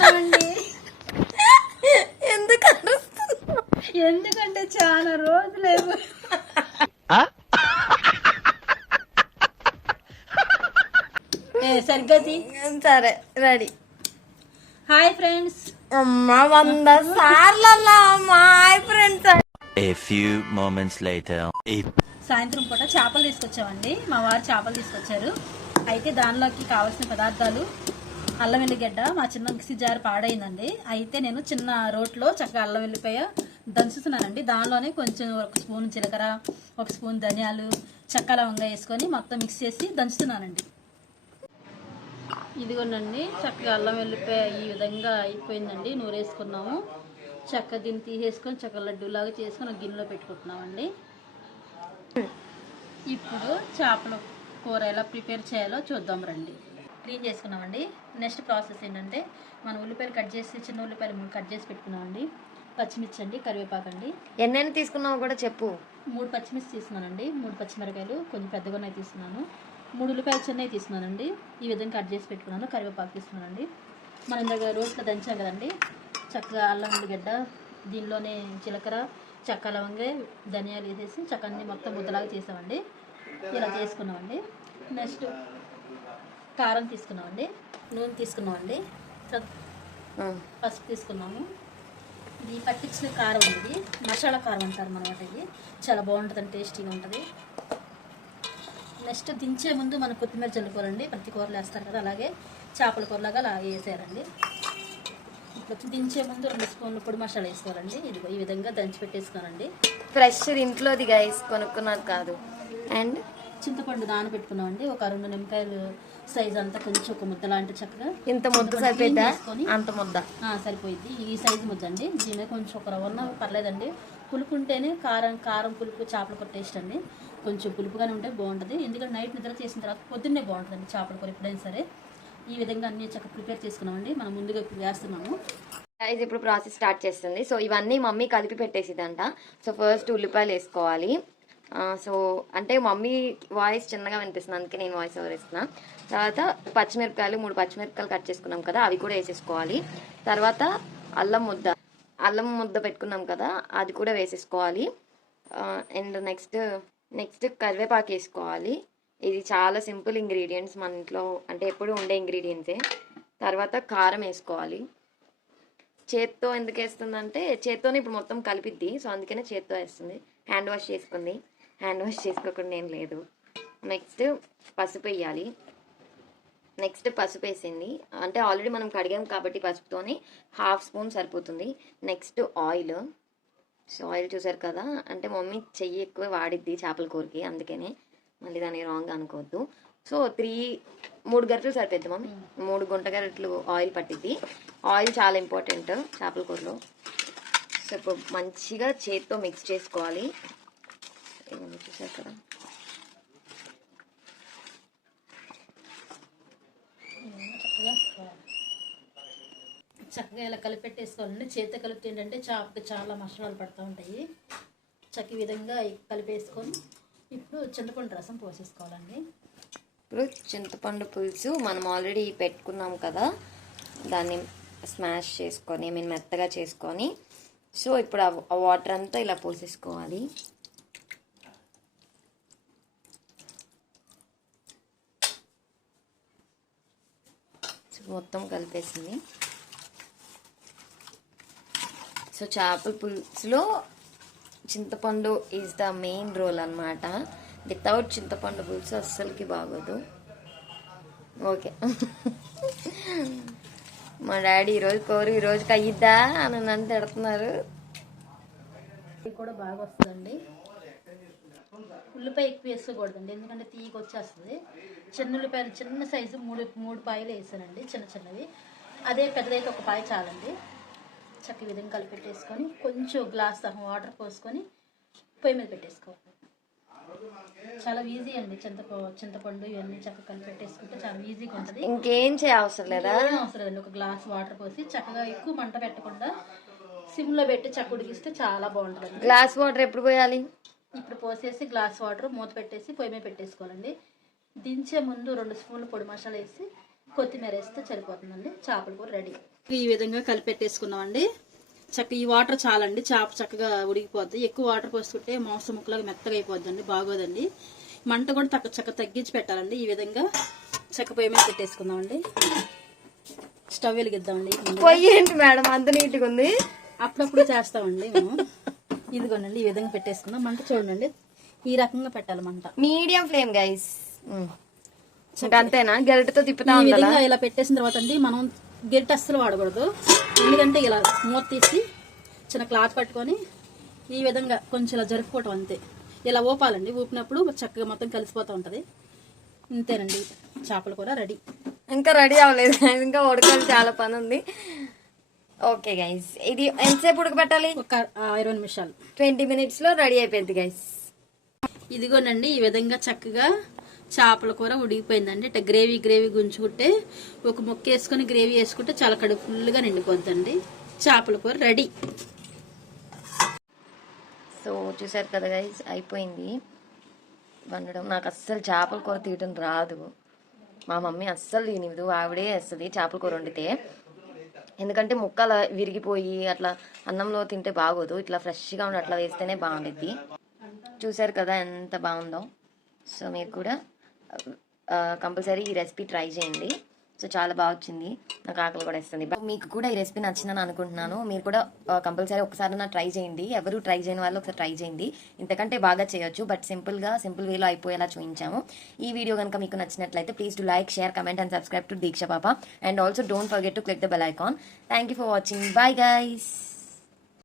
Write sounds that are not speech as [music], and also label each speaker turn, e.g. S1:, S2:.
S1: అరుస్తున్నామండి
S2: ఎందుకు అరుస్తున్నావు?
S1: ఎందుకంటే చాలా రోజులేవు. ఏ సరిగ్గా.
S2: సరే రెడీ.
S1: Hi friends.
S2: అమ్మ వంద సార్లు my friends.
S3: A few moments later. A
S1: సాయంత్రం పూట చేపలు తీసుకొచ్చామండి. మా వారు చేపలు తీసుకొచ్చారు. అయితే దానిలోకి కావాల్సిన పదార్థాలు అల్లం వెల్లిగడ్డ మా చిన్న మిక్సీ జార్ పాడైందండి. అయితే నేను చిన్న రోట్లో చక్కగా అల్లం వెల్లిపాయ దంచుతున్నానండి. దానిలోనే కొంచెం ఒక స్పూన్ జీలకర్ర ఒక స్పూన్ ధనియాలు చక్క లవంగా వేసుకొని మొత్తం మిక్స్ చేసి దంచుతున్నానండి. ఇదిగోనండి చక్కగా అల్లం వెల్లిపాయ ఈ విధంగా అయిపోయిందండి. నూరేసుకున్నాము చక్క దీన్ని తీసేసుకొని చక్క లడ్డూలాగా చేసుకొని గిన్నెలో పెట్టుకుంటున్నామండి. ఇప్పుడు చేపల కూర ఎలా ప్రిపేర్ చేయాలో చూద్దాం రండి. క్లీన్ చేసుకున్నామండి. నెక్స్ట్ ప్రాసెస్ ఏంటంటే మనం ఉల్లిపాయలు కట్ చేసి చిన్న ఉల్లిపాయలు మూడు కట్ చేసి పెట్టుకున్నామండి. పచ్చిమిర్చి అండి కరివేపాకు అండి
S2: ఎన్నెన్ని తీసుకున్నావు కూడా చెప్పు.
S1: మూడు పచ్చిమిర్చి తీసుకున్నానండి. మూడు పచ్చిమిరకాయలు కొంచెం పెద్దగానే తీసుకున్నాను. మూడు ఉల్లిపాయలు చిన్నవి తీసుకున్నానండి. ఈ విధంగా కట్ చేసి పెట్టుకున్నాను. కరివేపాకు తీసుకున్నానండి. మనం ఇందాక రోట్లో దంచాం కదండి. చక్కగా అల్లం ఉల్లిగడ్డ దీనిలోనే జీలకర్ర చెక్క లవంగా ధనియాలు వేసేసి చక్క అన్ని మొత్తం ముద్దలాగా చేసామండి. ఇలా చేసుకున్నామండి. నెక్స్ట్ కారం తీసుకున్నామండి నూనె తీసుకున్నామండి. పసుపు తీసుకున్నాము. ఇది పట్టించిన కారం ఇది. మసాలా కారం అంటారు మనమాట ఇది. చాలా బాగుంటుంది టేస్టీగా ఉంటుంది. నెక్స్ట్ దించే ముందు మనం కొత్తిమీర చల్లుకోవాలండి. ప్రతి కూరలు వేస్తారు కదా అలాగే చేపల కూరలాగా అలా వేసారండి ఇప్పుడు దించే ముందు రెండు స్పూన్లు పొడి మసాలా వేసుకోవాలండి. ఇదిగో ఈ విధంగా దంచి పెట్టేసుకోనండి
S2: ఫ్రెష్ ఇంట్లోది గైస్ కొనుక్కున్నది కాదు. అండ్?
S1: చింతపండు నానబెట్టుకున్నామండి. ఒక రెండు నిమ్మకాయలు సైజ్ అంతా కొంచెం ఒక ముద్ద లాంటి చక్కగా.
S2: ఇంత ముద్ద
S1: చేసుకొని
S2: అంత ముద్ద.
S1: ఆ, సరిపోయింది. ఈ సైజు ముద్ద అండి. దీని కొంచెం ఒక రవ్వన్న పర్లేదండి. పులుపు ఉంటేనే కారం కారం పులుపు చేపల కూర టేస్ట్ అండి. కొంచెం పులుపుగానే ఉంటే బాగుంటుంది. ఎందుకంటే నైట్ నిద్ర చేసిన తర్వాత పొద్దున్నే బాగుంటుందండి చేపల కూర ఎప్పుడైనా సరే. ఈ విధంగా అన్ని చక్కగా ప్రిపేర్ చేసుకున్నామండి. మనం ముందుగా ఇప్పుడు వేస్తున్నాము.
S2: గైస్ ఇప్పుడు ప్రాసెస్ స్టార్ట్ చేస్తుంది. సో ఇవన్నీ మమ్మీ కలిపి పెట్టేసిదంట. సో ఫస్ట్ ఉల్లిపాయలు వేసుకోవాలి. ఆ, సో అంటే మమ్మీ వాయిస్ చిన్నగా వినిపిస్తుంది. అందుకే నేను వాయిస్ ఓవర్ ఇస్తున్నా తర్వాత పచ్చిమిరపకాయలు మూడు పచ్చిమిరపకాయలు కట్ చేసుకున్నాం కదా అవి కూడా వేసేసుకోవాలి. తర్వాత అల్లం ముద్ద. అల్లం ముద్ద పెట్టుకున్నాం కదా అది కూడా వేసేసుకోవాలి. అండ్ నెక్స్ట్ నెక్స్ట్ కరివేపాకు వేసుకోవాలి. ఇది చాలా సింపుల్ ఇంగ్రీడియంట్స్ మన ఇంట్లో అంటే ఎప్పుడు ఉండే ఇంగ్రీడియంట్సే. తర్వాత కారం వేసుకోవాలి. చేత్తో ఎందుకు వేస్తుందంటే చేత్తోనే ఇప్పుడు మొత్తం కలిపిద్ది సో అందుకనే చేత్తో వేస్తుంది. హ్యాండ్ వాష్ చేసుకుంది. హ్యాండ్ వాష్ చేసుకోకుండా ఏం లేదు. నెక్స్ట్ పసుపు వేయాలి. నెక్స్ట్ పసుపు వేసింది. అంటే ఆల్రెడీ మనం కడిగాం కాబట్టి పసుపుతోనే హాఫ్ స్పూన్ సరిపోతుంది. Next oil. సో ఆయిల్ చూసారు కదా? అంటే మమ్మీ చెయ్యి ఎక్కువ వాడిద్ది చేపల కూరకి అందుకనే మళ్ళీ దాన్ని రాంగ్ అనుకోవద్దు. సో త్రీ మూడు గరిటలు సరిపోద్ది మమ్మీ. మూడు గుంట గరిటలు ఆయిల్ పట్టిద్ది. ఆయిల్ చాలా ఇంపార్టెంట్ చేపల కూరలో. సో మంచిగా చేత్తో మిక్స్ చేసుకోవాలి. చూసారు కదా
S1: చక్కగా చక్కగా ఇలా కలిపెట్టేసుకోవాలండి. చేత కలిపితే ఏంటంటే చాపకి చాలా మసాలాలు పడుతూ ఉంటాయి. చక్క విధంగా కలిపేసుకొని ఇప్పుడు చింతపండు రసం పోసేసుకోవాలండి.
S2: ఇప్పుడు చింతపండు పులుసు మనం ఆల్రెడీ పెట్టుకున్నాం కదా దాన్ని స్మాష్ చేసుకొని ఐ మీన్ మెత్తగా చేసుకొని. సో ఇప్పుడు ఆ- వాటర్ అంతా ఇలా పోసేసుకోవాలి. మొత్తం కలిపేసింది. సో చేపల పులుసులో చింతపండు ఈజ్ ద మెయిన్ రోల్ అన్నమాట. వితౌట్ చింతపండు పులుసు అస్సలకి బాగోదు. ఓకే [laughs] మా డాడీ ఈరోజు కోరు ఈరోజు అయ్యిద్దా అని నన్ను తిడుతున్నారు.
S1: ఇది కూడా బాగా వస్తుందండి. ఉల్లిపాయ ఎక్కువ వేసుకోకూడదండి. ఎందుకంటే తీగ వచ్చేస్తుంది. చిన్న ఉల్లిపాయలు చిన్న సైజు మూడు మూడు పాయలు వేసానండి చిన్న చిన్నవి. అదే పెద్దదైతే ఒక పాయ చాలండి. చక్క విధంగా కలిపెట్టేసుకొని కొంచెం గ్లాస్ వాటర్ పోసుకొని పొయ్యి మీద పెట్టేసుకోవాలి. చాలా ఈజీ అండి. చింతప చింతపండు ఇవన్నీ చక్కగా కలిపెట్టేసుకుంటే చాలా ఈజీగా ఉంటుంది.
S2: ఇంకేం చేయ అవసరం లేదా
S1: అవసరం లేదండి ఒక గ్లాస్ వాటర్ పోసి చక్కగా ఎక్కువ మంట పెట్టకుండా సిమ్లో పెట్టి చక్క ఉడికిస్తే చాలా బాగుంటుంది
S2: గ్లాస్ వాటర్ ఎప్పుడు పోయాలి?
S1: ఇప్పుడు పోసేసి గ్లాస్ వాటర్ మూత పెట్టేసి పొయ్యి మీద పెట్టేసుకోవాలండి. దించే ముందు రెండు స్పూన్లు పొడి మసాలా వేసి కొత్తిమీర వేస్తే సరిపోతుందండి. చేపల కూర రెడీ. ఈ విధంగా కలిపెట్టేసుకున్నామండి. చక్క ఈ వాటర్ చాలండి. చేప చక్కగా ఉడికిపోద్ది. ఎక్కువ వాటర్ పోసుకుంటే మాంసం ముక్కలాగా మెత్తగా అయిపోద్దండి బాగోదండి. మంట కూడా తగ్గ చక్క తగ్గించి పెట్టాలండి. ఈ విధంగా చక్క పొయ్యి మీద పెట్టేసుకుందామండి. స్టవ్ వెలిగిద్దామండి.
S2: పొయ్యి ఏంటి మేడం? అంత నీట్గా ఉంది.
S1: అప్పుడప్పుడు చేస్తామండి మేము. ఇదిగోనండి ఈ విధంగా పెట్టేసుకుందాం. మంట చూడండి. ఈ రకంగా పెట్టాలి మంట.
S2: మీడియం ఫ్లేమ్ గైస్ అంతేనా? గరిటతో తిప్పుతా
S1: ఇలా పెట్టేసిన తర్వాత అండి మనం గెరిట అస్సలు వాడకూడదు. ఎందుకంటే ఇలా మూత తీసి చిన్న క్లాత్ పట్టుకొని ఈ విధంగా కొంచెం ఇలా జరుపుకోవటం అంతే. ఇలా ఊపాలండి. ఊపినప్పుడు చక్కగా మొత్తం కలిసిపోతూ ఉంటది. ఇంతేనండి. చేపల కూర రెడీ.
S2: ఇంకా రెడీ అవ్వలేదు. ఇంకా ఉడకాలి చాలా పని ఉంది. ఓకే గైస్ ఇది ఎంతసేపు ఉడకబెట్టాలి?
S1: ఒక ఇరవై నిమిషాలు.
S2: ట్వంటీ మినిట్స్లో రెడీ అయిపోయింది గైస్
S1: ఇదిగోనండి ఈ విధంగా చక్కగా చేపల కూర ఉడికిపోయిందండి. ఇట్లా గ్రేవీ గ్రేవీ గుంజుకుంటే ఒక ముక్క వేసుకొని గ్రేవీ వేసుకుంటే చాలా కడుపు ఫుల్గా నిండిపోద్దండి చేపల కూర రెడీ.
S2: సో చూసారు కదా గైజ్ అయిపోయింది. వండడం. నాకు అస్సలు చేపల కూర తీయడం రాదు. మా మమ్మీ అస్సలు తినదు. ఆవిడే వేస్తుంది చేపల కూర వండితే. ఎందుకంటే ముక్కలు విరిగిపోయి అట్లా అన్నంలో తింటే బాగోదు. ఇట్లా ఫ్రెష్గా ఉండి అట్లా వేస్తేనే బాగుండిద్ది. చూసారు కదా ఎంత బాగుందో. సో మీరు కూడా కంపల్సరీ ఈ రెసిపీ ట్రై చేయండి. సో చాలా బాగా వచ్చింది. నాకు ఆకలి కూడా ఇస్తుంది మీకు కూడా ఈ రెసిపీ నచ్చిందని అనుకుంటున్నాను. మీరు కూడా కంపల్సరీ ఒకసారి నా ట్రై చేయండి. ఎవరు ట్రై చేయని వాళ్ళు ఒకసారి ట్రై చేయండి. ఇంతకంటే బాగా చేయొచ్చు. బట్ సింపుల్గా సింపుల్ వేలో అయిపోయేలా చూపించాము ఈ వీడియో కనుక మీకు నచ్చినట్లయితే please to like share comment and subscribe to Deeksha పాప and also don't forget to click the bell icon thank you for watching bye guys